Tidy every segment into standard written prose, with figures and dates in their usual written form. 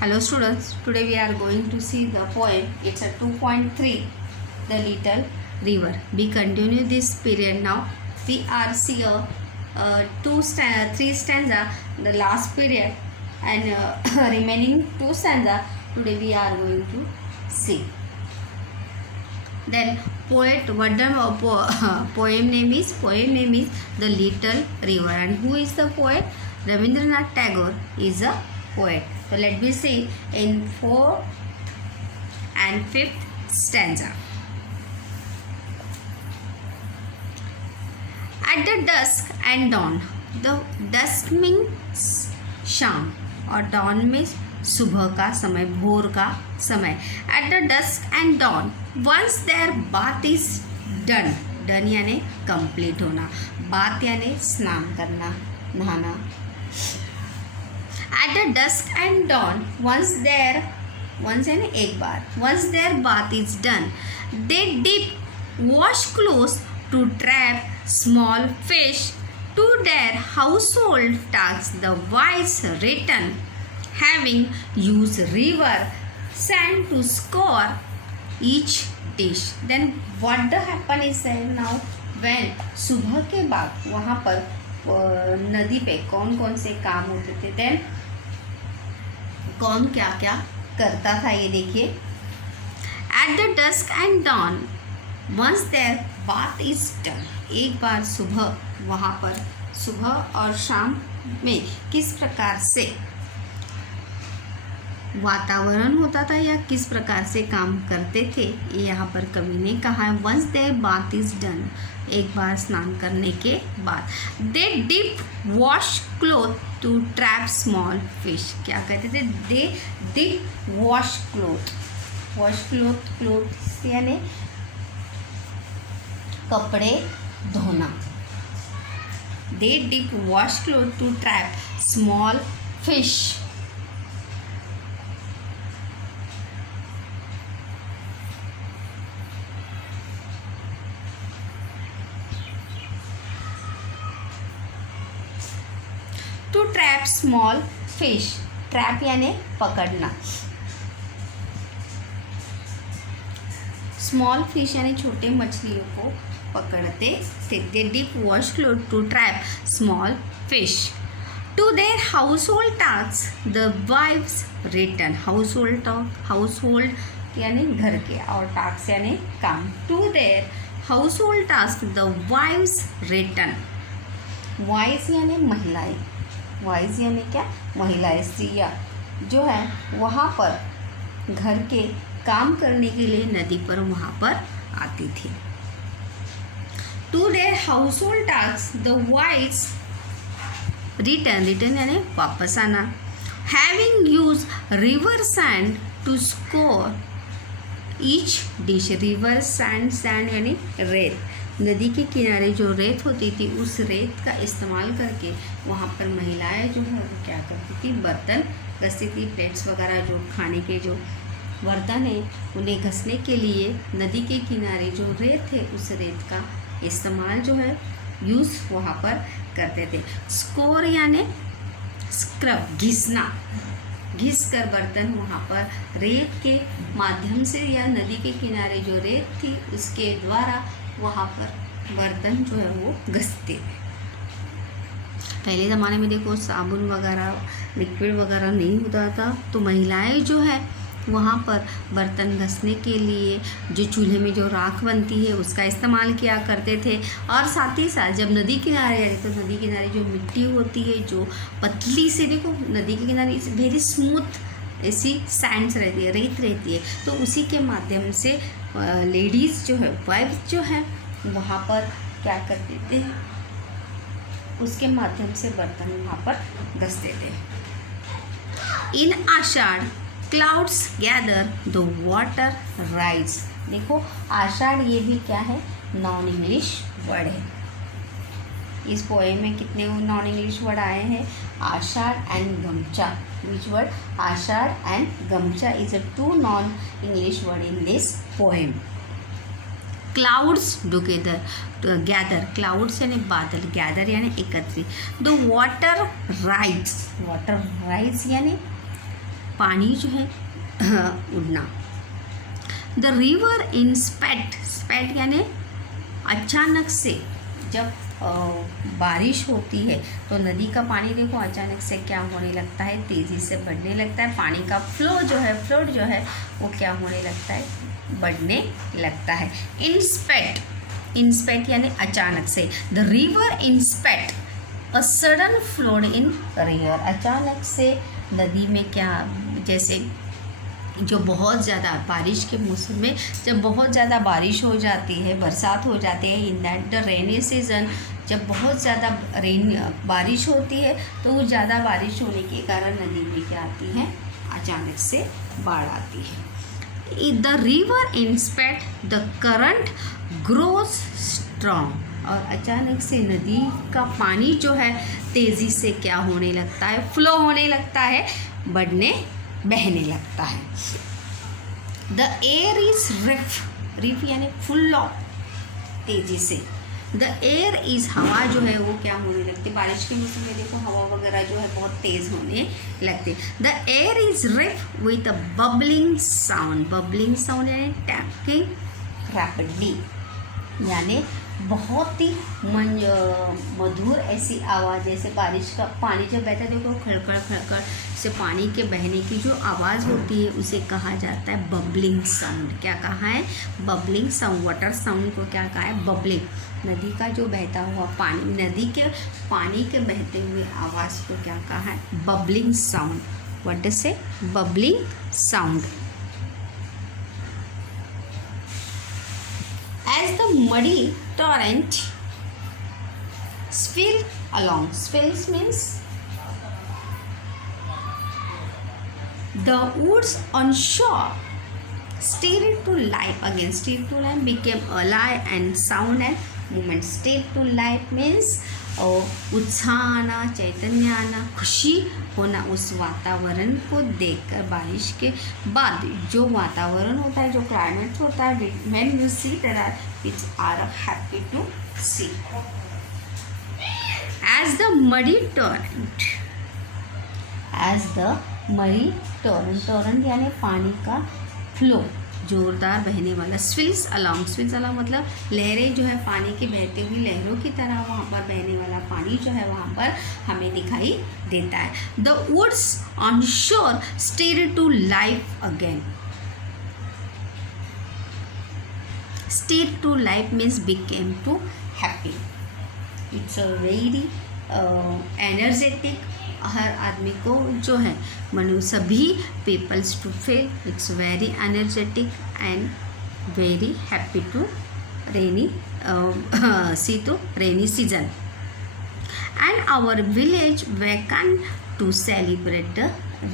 Hello students, today we are going to see the poem. It's a 2.3, The Little River. We continue this period now. We are see three stanza, the last period, and remaining two stanza. Today we are going to see. Then poet, what the poem name is? Poem name is The Little River. And who is the poet? Rabindranath Tagore is a poet. So let me see in 4th and 5th stanza. At the dusk and dawn, the dusk means शाम और dawn means सुबह का समय, भोर का समय. At the dusk and dawn, once their bath is done, done यानी complete होना, bath यानी स्नान करना, नहाना. At the dusk and dawn, once यानी एक बार, once their bath is done, they dip, wash clothes to trap small fish. To their household tasks the wives return, having used river sand to score each dish. Then what the happen is there now, when सुबह के बाद वहाँ पर नदी पे कौन कौन से काम होते थे, then कौन क्या क्या करता था ये देखिए. At the dusk and dawn, once their bath is done, एक बार सुबह वहाँ पर सुबह और शाम में किस प्रकार से वातावरण होता था या किस प्रकार से काम करते थे, ये यहाँ पर कवि ने कहा है. Once their bath is done, एक बार स्नान करने के बाद. They dip wash cloth to trap small fish, क्या कहते थे, they dip wash cloth. Wash cloth, cloth यानी कपड़े धोना. They dip wash cloth to trap small fish. To trap small fish, trap यानी पकड़ना. स्मॉल फिश यानी छोटे मछलियों को पकड़ते थे. They dip wash cloth to trap small fish. To their household task the wives return. Household household यानी घर के और टास्क यानी काम. To their household task the wives return. Wives यानी महिलाएं, वाइज यानी क्या, महिलाएं, स्त्रियाँ जो है वहाँ पर घर के काम करने के लिए नदी पर वहाँ पर आती थी. To their household task the wives return, return यानी वापस आना. Having use river sand to scour each dish. River sand, sand यानी रेत. नदी के किनारे जो रेत होती थी उस रेत का इस्तेमाल करके वहाँ पर महिलाएं जो है वो क्या करती थी, बर्तन घसती थी. प्लेट्स वगैरह जो खाने के जो बर्तन है उन्हें घसने के लिए नदी के किनारे जो रेत है उस रेत का इस्तेमाल जो है यूज़ वहाँ पर करते थे. स्कोर यानी स्क्रब, घिसना, घिस कर बर्तन वहाँ पर रेत के माध्यम से या नदी के किनारे जो रेत थी उसके द्वारा वहाँ पर बर्तन जो है वो घसते थे. पहले ज़माने में देखो साबुन वगैरह, लिक्विड वगैरह नहीं होता था, तो महिलाएं जो है वहाँ पर बर्तन घसने के लिए जो चूल्हे में जो राख बनती है उसका इस्तेमाल किया करते थे. और साथ ही साथ जब नदी किनारे आए तो नदी किनारे जो मिट्टी होती है जो पतली से, देखो नदी के किनारे वेरी स्मूथ ऐसी सैंड्स रहती है, रेत रहती है, तो उसी के माध्यम से लेडीज़ जो है, वाइफ्स जो है वहाँ पर क्या करते थे, उसके माध्यम से बर्तन वहाँ पर घसते थे. In Ashadh clouds gather the water rise. देखो आषाढ़ ये भी क्या है, नॉन इंग्लिश वर्ड है. इस पोएम में कितने नॉन इंग्लिश वर्ड आए हैं, Ashadh and gamcha. Which word, Ashadh and gamcha is a two non English word in this poem. Clouds together, gather, clouds यानी बादल, गैदर यानी एकत्रित. The water rise, water rise यानी पानी जो है उड़ना। द रिवर इन स्पैट, स्पैट यानी अचानक से जब बारिश होती है तो नदी का पानी देखो अचानक से क्या होने लगता है, तेज़ी से बढ़ने लगता है। पानी का फ्लोट जो है वो क्या होने लगता है, बढ़ने लगता है। इंस्पेक्ट यानी अचानक से। The river inspect a sudden flowed in river, अचानक से नदी में क्या, जैसे जो बहुत ज़्यादा बारिश के मौसम में जब बहुत ज़्यादा बारिश हो जाती है, बरसात हो जाती है, इन दैट द रेनी सीज़न, जब बहुत ज़्यादा बारिश होती है तो वो ज़्यादा बारिश होने के कारण नदी में क्या आती है, अचानक से बाढ़ आती है। The river inspect the current grows strong, और अचानक से नदी का पानी जो है तेज़ी से क्या होने लगता है, फ्लो होने लगता है, बहने लगता है। द एयर इज रिफ यानी फुल ऑफ, तेज़ी से। द एयर इज़, हवा जो है वो क्या होने लगती है, बारिश के मौसम में देखो हवा वगैरह जो है बहुत तेज़ होने लगती है। The air is rife with a bubbling sound यानी टैपिंग रैपिडली, यानी बहुत ही मधुर ऐसी आवाज़, जैसे बारिश का पानी जब बहता है देखो खड़खड़ से पानी के बहने की जो आवाज़ होती है उसे कहा जाता है बबलिंग साउंड। क्या कहा है, बबलिंग साउंड। वाटर साउंड को क्या कहा है, बबलिंग। नदी का जो बहता हुआ पानी, नदी के पानी के बहते हुए आवाज़ को क्या कहा है, बबलिंग साउंड। व्हाट डज से, bubbling sound. As the muddy torrent swills means the woods on shore stirred to life again. Stirred to life became alive and sound and movement. Stirred to life means उत्साह आना, चैतन्य आना, खुशी होना उस वातावरण को देखकर। बारिश के बाद जो वातावरण होता है, जो क्लाइमेट होता है, when you see that which are happy to see. As the muddy torrent यानी पानी का फ्लो, जोरदार बहने वाला। स्विल्स अलॉन्ग मतलब लहरें जो है, पानी की बहती हुई लहरों की तरह वहाँ पर बहने वाला पानी जो है वहाँ पर हमें दिखाई देता है। The woods on shore stirred to life again. Stirred to life means became to happy. It's a very energetic, हर आदमी को जो है सभी peoples to feel it's very energetic and very happy to rainy rainy season. And our village waken to celebrate the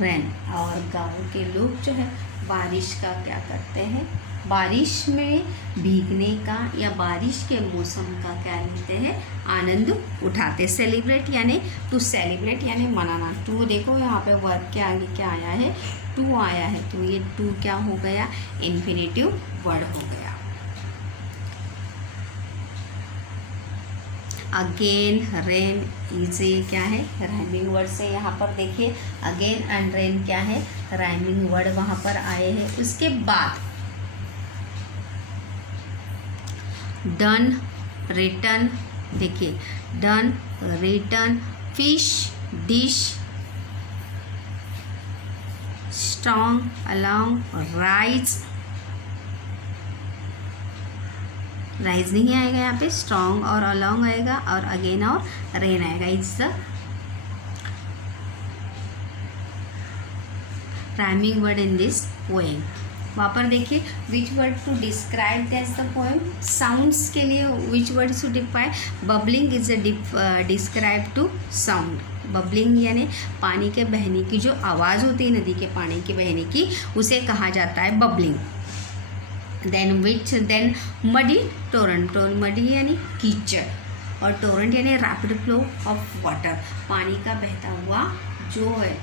rain. और गाँव के लोग जो है बारिश का क्या करते हैं, बारिश में भीगने का या बारिश के मौसम का क्या लेते हैं, आनंद उठाते। सेलिब्रेट यानी टू सेलिब्रेट यानी मनाना। टू देखो यहाँ पे वर्ब के आगे क्या आया है, टू आया है, तो ये टू क्या हो गया, इन्फिनेटिव वर्ड हो गया। अगेन, रेन, इजे क्या है, राइमिंग वर्ड से यहाँ पर देखिए अगेन एंड रेन क्या है, राइमिंग वर्ड वहाँ पर आए हैं। उसके बाद डन, रिटर्न, देखिए done, return, fish, dish, strong, along, rise नहीं आएगा यहाँ पे, स्ट्रॉन्ग और अलोंग आएगा और अगेन और रेन आएगा। It's the rhyming word in this poem. वहाँ पर देखिए which word to describe that the poem, sounds के लिए which word to define, bubbling is a describe to sound. Bubbling यानी पानी के बहने की जो आवाज़ होती है, नदी के पानी के बहने की, उसे कहा जाता है bubbling. Then muddy torrent, muddy यानी कीचड़, और टोरेंट यानी रैपिड फ्लो ऑफ वाटर, पानी का बहता हुआ जो है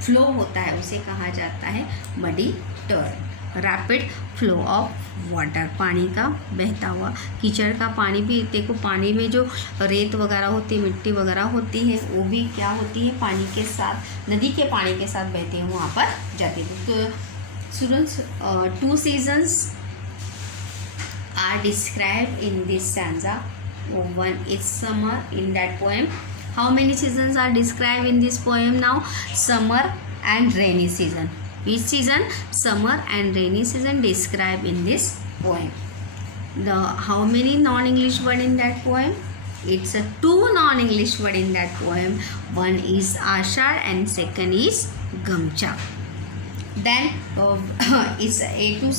फ्लो होता है उसे कहा जाता है muddy Torrent. Rapid flow of water, पानी का बहता हुआ, कीचड़ का पानी भी देखो, पानी में जो रेत वगैरह होती है, मिट्टी वगैरह होती है, वो भी क्या होती है, पानी के साथ, नदी के पानी के साथ बहते हैं, वहाँ पर जाती है। तो students, 2 seasons are described in this stanza. One is summer in that poem. How many seasons are described in this poem now? Summer and rainy season. Which season? Summer and rainy season described in this poem. The how many non-English word in that poem? It's a 2 non-English word in that poem. One is Ashad and second is Gamcha. Then इस A2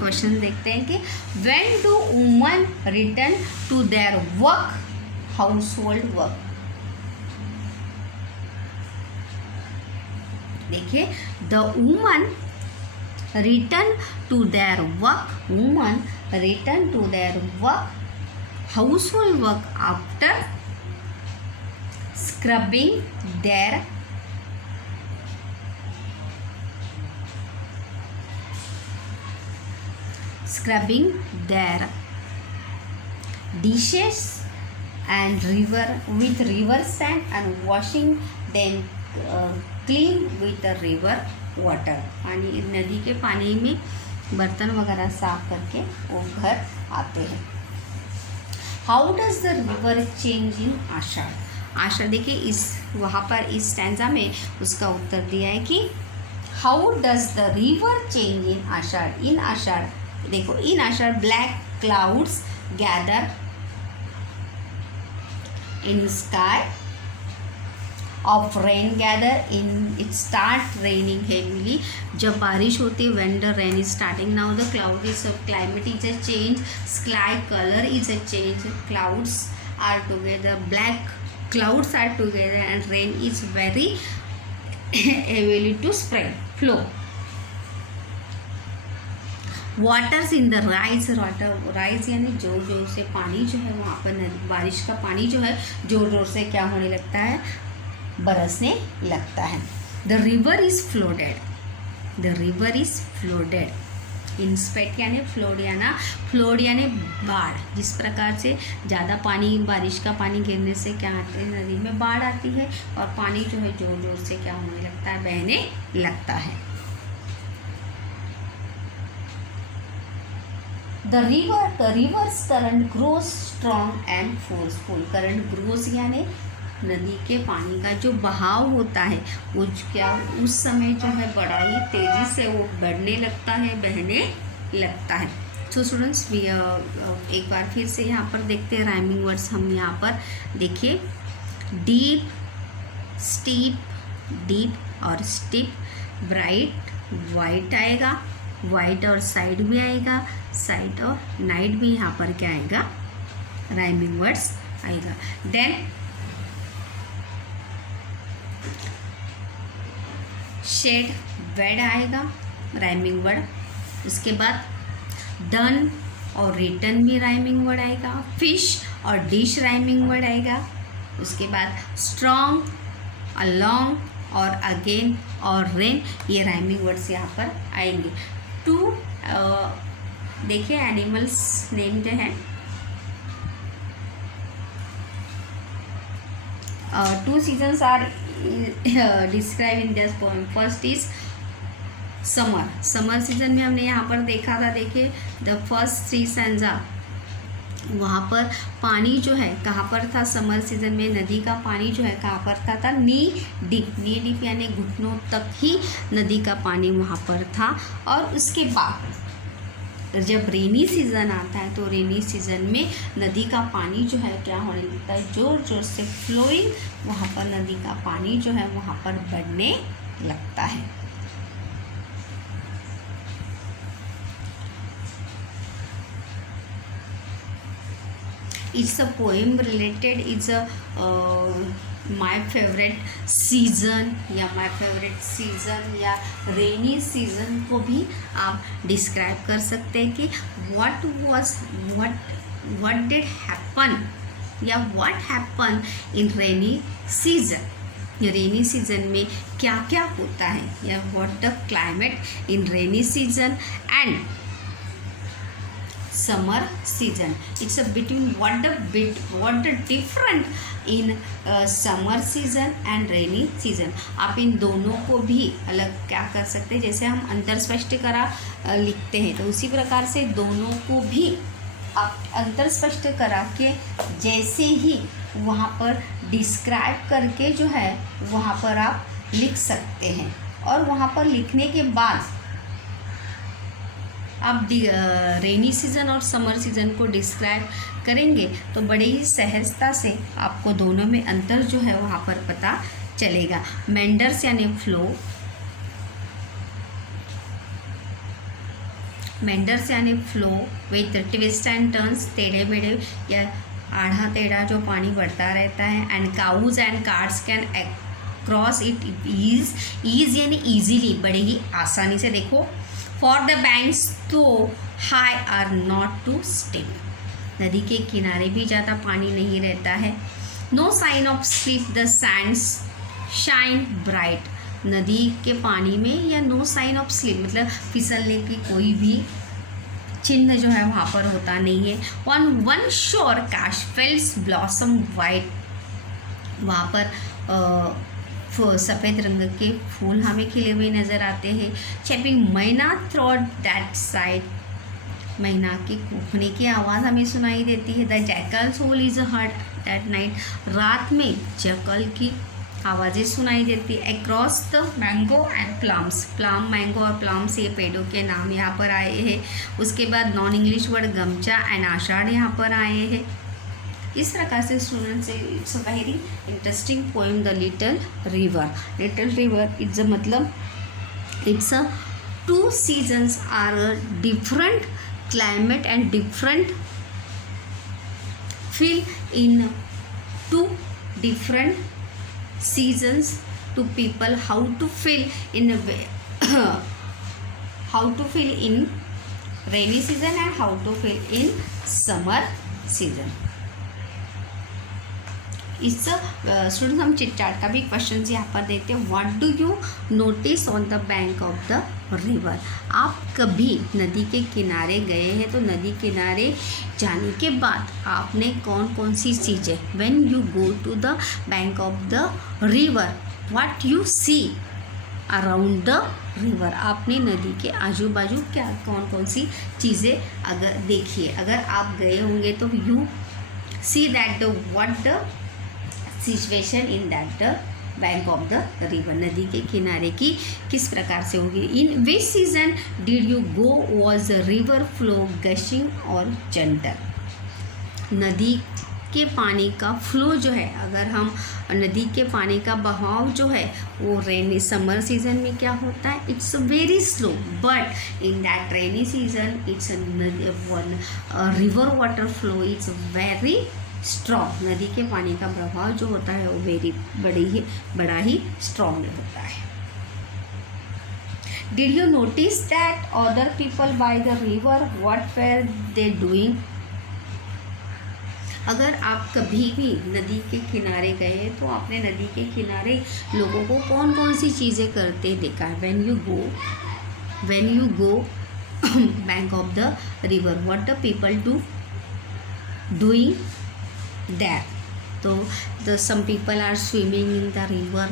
question देखते हैं कि when do women return to their work, household work? देखिए, the woman return to their work, woman return to their work, household work after scrubbing their dishes and with river sand and washing them clean with the river water. पानी, नदी के पानी में बर्तन वगैरह साफ करके वो घर आते हैं. How does the river change in आषाढ़? आषाढ़ देखिए, इस वहाँ पर इस स्टैंजा में उसका उत्तर दिया है कि how does the river change in आषाढ़? इन आषाढ़ देखो, इन आषाढ़ black clouds gather in sky of rain gather in, it start raining heavily. जब बारिश होती है, when the rain is starting, now the cloud is, climate is a change, sky color is a change, clouds are together, black clouds are together and rain is very heavily to spread, flow. Waters in the rise, rise यानी जोर जोर से पानी जो है वहाँ पर बारिश का पानी जो है जोर जोर से क्या होने लगता है, बरसने लगता है. The river is flooded, the river is flooded in spate यानी फ्लोड यानी बाढ़. जिस प्रकार से ज़्यादा पानी, बारिश का पानी गिरने से क्या आते हैं, नदी में बाढ़ आती है और पानी जो है जोर जोर से क्या होने लगता है, बहने लगता है. The river's current grows strong and forceful. Current grows यानी नदी के पानी का जो बहाव होता है वो क्या उस समय जो है बड़ा ही तेज़ी से वो बढ़ने लगता है, बहने लगता है. तो स्टूडेंट्स, एक बार फिर से यहाँ पर देखते हैं राइमिंग वर्ड्स. हम यहाँ पर देखिए, डीप, स्टीप, डीप और स्टिप, ब्राइट, वाइट आएगा, वाइट और साइड भी आएगा, साइड और नाइट भी यहाँ पर क्या आएगा, राइमिंग वर्ड्स आएगा. देन शेड, बेड आएगा, राइमिंग वर्ड. उसके बाद डन और रिटर्न भी राइमिंग वर्ड आएगा. फिश और डिश राइमिंग वर्ड आएगा. उसके बाद स्ट्रॉन्ग, अलॉन्ग और अगेन और रेन, ये राइमिंग वर्ड्स यहाँ पर आएंगे. 2 देखिए एनिमल्स नेम जो है, 2 seasons are described in this poem. First is summer. Summer season में हमने यहाँ पर देखा था, देखिए द फर्स्ट 3 stanza, वहाँ पर पानी जो है कहाँ पर था, समर सीजन में नदी का पानी जो है कहाँ पर था नी डीप यानी घुटनों तक ही नदी का पानी वहाँ पर था. और उसके बाद जब रेनी सीज़न आता है तो रेनी सीज़न में नदी का पानी जो है क्या होने लगता है, जोर जोर से फ्लोइंग, वहाँ पर नदी का पानी जो है वहाँ पर बढ़ने लगता है. It's a poem related, it's a my favorite season या my favorite season या rainy season को भी आप डिस्क्राइब कर सकते हैं कि what did happen या what happened in rainy season. Rainy season में क्या क्या होता है, या what the climate in rainy season and summer season. It's a between what the different in summer season and rainy season. आप इन दोनों को भी अलग क्या कर सकते हैं, जैसे हम अंतर स्पष्टीकरण लिखते हैं तो उसी प्रकार से दोनों को भी आप अंतर स्पष्टीकरण के जैसे ही वहाँ पर डिस्क्राइब करके जो है वहाँ पर आप लिख सकते हैं। और वहाँ पर लिखने के बाद आप रेनी सीज़न और समर सीज़न को डिस्क्राइब करेंगे तो बड़े ही सहजता से आपको दोनों में अंतर जो है वहाँ पर पता चलेगा। मेंडर्स यानी फ्लो, मेंडर्स यानी flow with twist and turns, टेढ़े मेढ़े या आधा टेढ़ा जो पानी बढ़ता रहता है। And cows and carts can cross it ease यानी ईजीली, बड़े ही आसानी से। देखो, for the banks too high are not too step, नदी के किनारे भी ज़्यादा पानी नहीं रहता है। No sign of slip, the sands shine bright, नदी के पानी में या नो साइन ऑफ स्लिप मतलब फिसलने की कोई भी चिन्ह जो है वहाँ पर होता नहीं है। One sure cash fields blossom white, वहाँ पर सफ़ेद रंग के फूल हमें खिले हुए नज़र आते हैं। चैपिंग मैना थ्रॉट दैट साइड, मैना के कूकने की आवाज़ हमें सुनाई देती है। The jackals howl is heard that night, रात में जैकल की आवाज़ें सुनाई देती है। Across the mango and plums, plum, mango और प्लम्स ये पेड़ों के नाम यहाँ पर आए हैं। उसके बाद non English word gamcha and Ashadh यहाँ पर आए हैं। इस प्रकार से students, it's a very interesting poem the little river. Little river it's मतलब it's a two seasons are a different climate and different feel in two different seasons to people, how to feel in how to feel in rainy season and how to feel in summer season. इस students हम chit-chat का भी question यहाँ पर देते हैं। What do you notice on the bank of the river, आप कभी नदी के किनारे गए हैं तो नदी किनारे जाने के बाद आपने कौन कौन सी चीज़ें, when you go to the bank of the river what you see around the river, आपने नदी के आजू बाजू क्या कौन कौन सी चीज़ें अगर देखिए, अगर आप गए होंगे तो you see that the what the situation in that the bank of the river, नदी के किनारे की किस प्रकार से होगी। In which season did you go, was the river flow gushing or gentle, नदी के पानी का फ्लो जो है, अगर हम नदी के पानी का बहाव जो है वो रेनी समर सीजन में क्या होता है, it's very slow, but in that rainy season it's one river water flow it's very strong, नदी के पानी का प्रभाव जो होता है वो बड़ा ही स्ट्रॉन्ग होता है। Did you notice that other people by the river what were they doing, अगर आप कभी भी नदी के किनारे गए तो आपने नदी के किनारे लोगों को कौन कौन सी चीज़ें करते देखा है। When you go bank of the river what the people doing there, तो some people are swimming in the river,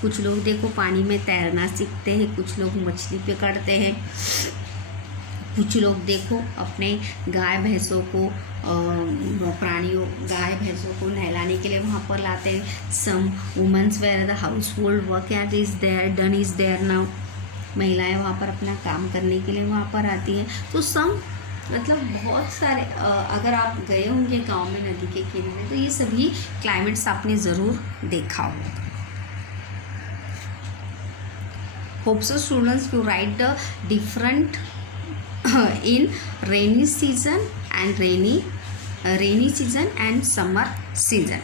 कुछ लोग देखो पानी में तैरना सीखते हैं, कुछ लोग मछली पकड़ते हैं, कुछ लोग देखो अपने गाय भैंसों को गाय भैंसों को नहलाने के लिए वहाँ पर लाते हैं। Some womens where the household work at is there done is there now, महिलाएं वहाँ पर अपना काम करने के लिए वहाँ पर आती हैं। तो सम मतलब बहुत सारे अगर आप गए होंगे गांव में नदी के किनारे तो ये सभी क्लाइमेट्स आपने ज़रूर देखा होगा। Hope so students you right the different in rainy season and rainy season and summer season.